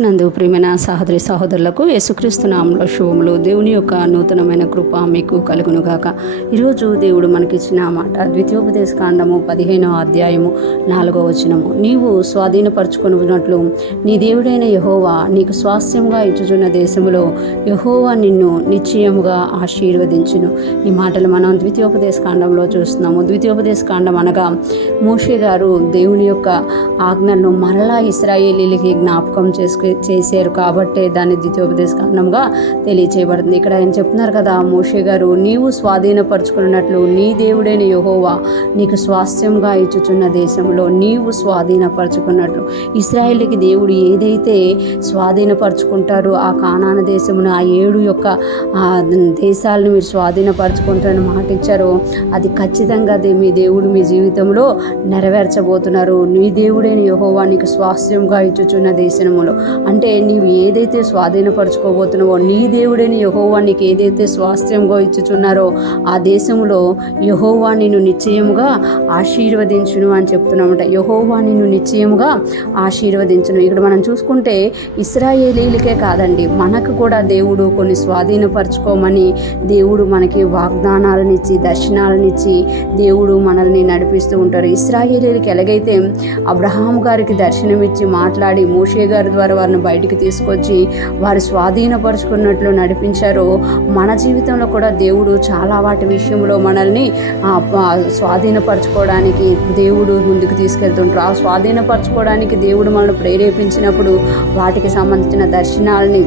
క్రీస్తునందు ప్రియమైన సహోదరి సహోదరులకు యేసుక్రీస్తు నామములో శుభములు. దేవుని యొక్క నూతనమైన కృప మీకు కలుగును గాక. ఈరోజు దేవుడు మనకిచ్చిన మాట ద్వితీయోపదేశ కాండము 15వ అధ్యాయము 4వ వచనము. నీవు స్వాధీనపరచుకొనున్నట్లు నీ దేవుడైన యెహోవా నీకు స్వాస్థ్యముగా ఇచ్చుచున్న దేశములో యెహోవా నిన్ను నిశ్చయముగా ఆశీర్వదించును. ఈ మాటలు మనం ద్వితీయోపదేశ కాండంలో చూస్తున్నాము. ద్వితీయోపదేశ కాండం అనగా మోషే గారు దేవుని యొక్క ఆజ్ఞలను మరలా ఇశ్రాయేలీలకి జ్ఞాపకం చేశారు కాబట్టే దాన్ని ద్వితీయోపదేశ కాండంగా తెలియచేయబడుతుంది. ఇక్కడ ఆయన చెప్తున్నారు కదా, మోషే గారు నీవు స్వాధీనపరచుకున్నట్లు నీ దేవుడైన యెహోవా నీకు స్వాస్థ్యంగా ఇచ్చుచున్న దేశంలో నీవు స్వాధీనపరచుకున్నట్లు. ఇశ్రాయేలుకి దేవుడు ఏదైతే స్వాధీనపరచుకుంటారో ఆ కానాను దేశమును, ఆ 7 యొక్క దేశాలను మీరు స్వాధీనపరచుకుంటారని మాట ఇచ్చారో అది ఖచ్చితంగా మీ దేవుడు మీ జీవితంలో నెరవేర్చబోతున్నారు. నీ దేవుడైన యెహోవా నీకు స్వాస్థ్యంగా ఇచ్చుచున్న దేశములో అంటే నీవు ఏదైతే స్వాధీనపరచుకోబోతున్నావో నీ దేవుడైన యెహోవా నీకు ఏదైతే స్వాస్థ్యంగా ఇచ్చుచున్నారో ఆ దేశంలో యెహోవా నిన్ను నిశ్చయముగా ఆశీర్వదించును అని చెప్తున్నామట. యెహోవా నిన్ను నిశ్చయముగా ఆశీర్వదించును. ఇక్కడ మనం చూసుకుంటే ఇశ్రాయేలీలకే కాదండి, మనకు కూడా దేవుడు కొన్ని స్వాధీనపరచుకోమని దేవుడు మనకి వాగ్దానాలనిచ్చి దర్శనాలనిచ్చి దేవుడు మనల్ని నడిపిస్తూ ఉంటారు. ఇశ్రాయేలీలకి ఎలాగైతే అబ్రహాము గారికి దర్శనమిచ్చి మాట్లాడి మోషే గారి ద్వారా వారిని బయటికి తీసుకొచ్చి వారు స్వాధీనపరుచుకున్నట్లు నడిపించారో మన జీవితంలో కూడా దేవుడు చాలా వాటి విషయంలో మనల్ని స్వాధీనపరచుకోవడానికి దేవుడు ముందుకు తీసుకెళ్తుంటారు. ఆ స్వాధీనపరచుకోవడానికి దేవుడు మనల్ని ప్రేరేపించినప్పుడు వాటికి సంబంధించిన దర్శనాలని,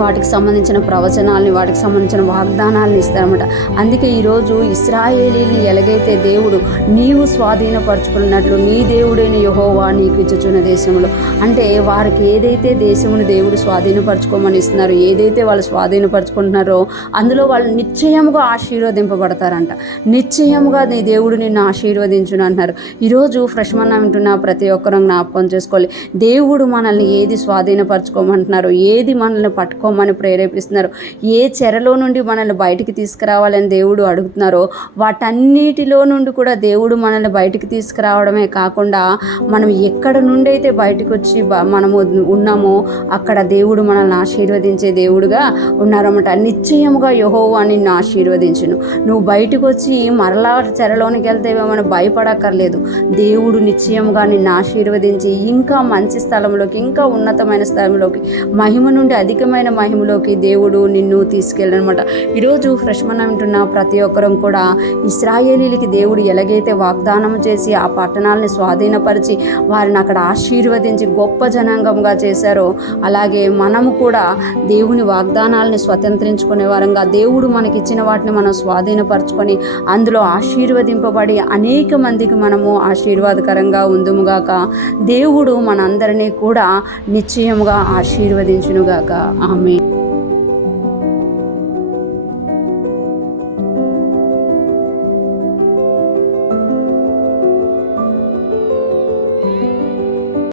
వాటికి సంబంధించిన ప్రవచనాలని, వాటికి సంబంధించిన వాగ్దానాలను ఇస్తారన్నమాట. అందుకే ఈరోజు ఇశ్రాయేలీని ఎలాగైతే దేవుడు నీవు స్వాధీనపరచుకున్నట్లు నీ దేవుడైన యెహోవా నీకు ఇచ్చుచున్న దేశంలో అంటే వారికి ఏదైతే దేశమును దేవుడు స్వాధీనపరచుకోమని ఇస్తున్నారు, ఏదైతే వాళ్ళు స్వాధీనపరచుకుంటున్నారో అందులో వాళ్ళు నిశ్చయముగా ఆశీర్వదింపబడతారంట. నిశ్చయముగా నీ దేవుడు నిన్ను ఆశీర్వదించును అంటున్నారు. ఈరోజు ఫ్రెష్ మన్నా వింటున్న ప్రతి ఒక్కరూ జ్ఞాపకం చేసుకోవాలి, దేవుడు మనల్ని ఏది స్వాధీనపరచుకోమంటున్నారో, ఏది మనల్ని పట్టుకోమని ప్రేరేపిస్తున్నారు, ఏ చెరలో నుండి మనల్ని బయటికి తీసుకురావాలని దేవుడు అడుగుతున్నారో వాటన్నిటిలో నుండి కూడా దేవుడు మనల్ని బయటికి తీసుకురావడమే కాకుండా మనం ఎక్కడ నుండి అయితే బయటకు వచ్చి మనము ఉన్నామో అక్కడ దేవుడు మనల్ని ఆశీర్వదించే దేవుడుగా ఉన్నారన్నమాట. నిశ్చయముగా యెహోవా నిన్ను ఆశీర్వదించును. నువ్వు బయటకు వచ్చి మరలా చెరలోనికి వెళ్తేవేమని భయపడక్కర్లేదు. దేవుడు నిశ్చయముగా నిన్ను ఆశీర్వదించి ఇంకా మంచి స్థలంలోకి, ఇంకా ఉన్నతమైన స్థలంలోకి, మహిమ నుండి అధికమైన మహిమలోకి దేవుడు నిన్ను తీసుకెళ్ళనమాట. ఈరోజు ఫ్రెష్ మన్నా వింటున్న ప్రతి ఒక్కరం కూడా ఇశ్రాయేలీలకి దేవుడు ఎలాగైతే వాగ్దానం చేసి ఆ పట్టణాలని స్వాధీనపరిచి వారిని అక్కడ ఆశీర్వదించి గొప్ప జనాంగంగా చేశారో అలాగే మనము కూడా దేవుని వాగ్దానాలని స్వతంత్రించుకునే వారంగా దేవుడు మనకిచ్చిన వాటిని మనం స్వాధీనపరచుకొని అందులో ఆశీర్వదింపబడి అనేక మందికి మనము ఆశీర్వాదకరంగా ఉందుముగాక. దేవుడు మనందరినీ కూడా నిశ్చయముగా ఆశీర్వదించునుగాక. ఆమేన్.